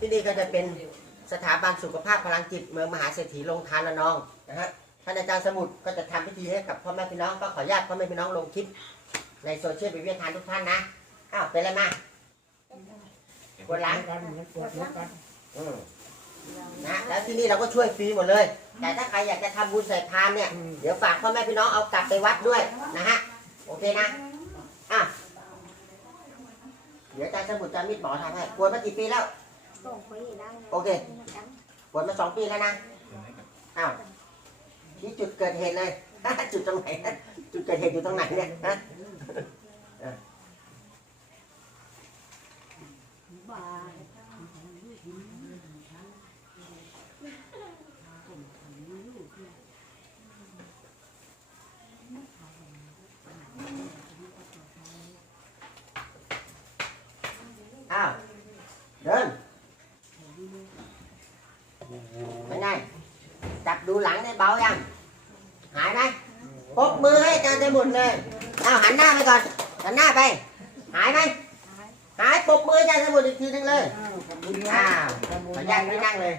ที่นี่ก็จะเป็นสถาบันสุขภาพพลังจิตเมืองมหาเศรษฐีลงทานละนองนะฮะท่านอาจารย์สมุทรก็จะทำพิธีให้กับพ่อแม่พี่น้องก็ขออนุญาตพ่อแม่พี่น้องลงคลิป ในโซเชียลไปเวียนทานทุกท่านนะอ้าวเป็นอะไรมาปวดหลังกันมันปวดหัวกันอืมนะแล้วที่นี่เราก็ช่วยฟรีหมดเลย แต่ถ้าใครอยากจะทำบุญใส่พานเนี่ยเดี๋ยวฝากพ่อแม่พี่น้องเอากลับไปวัดด้วยนะฮะโอเคนะอะเดี๋ยวอาจารย์สมุทรจะมิดหมอทำให้ปวดมากี่ปีแล้ว โอเคปวดมาสองปีแล้วนะ อ้าว ที่จุดเกิดเหตุเลย จุดตรงไหน จุดเกิดเหตุอยู่ตรงไหนเนี่ยฮะอ้าว เดิน ดูหลังได้เบายัง หายไหมปกมือให้อาจารย์สมุทรเลยเอาหันหน้าไปก่อน หันหน้าไป หายไหม หายปกมือให้อาจารย์สมุทรอีกทีนึงเลยอ้าวขอบคุณคอ้ารับวขออนุญาตไม่นั่งเลย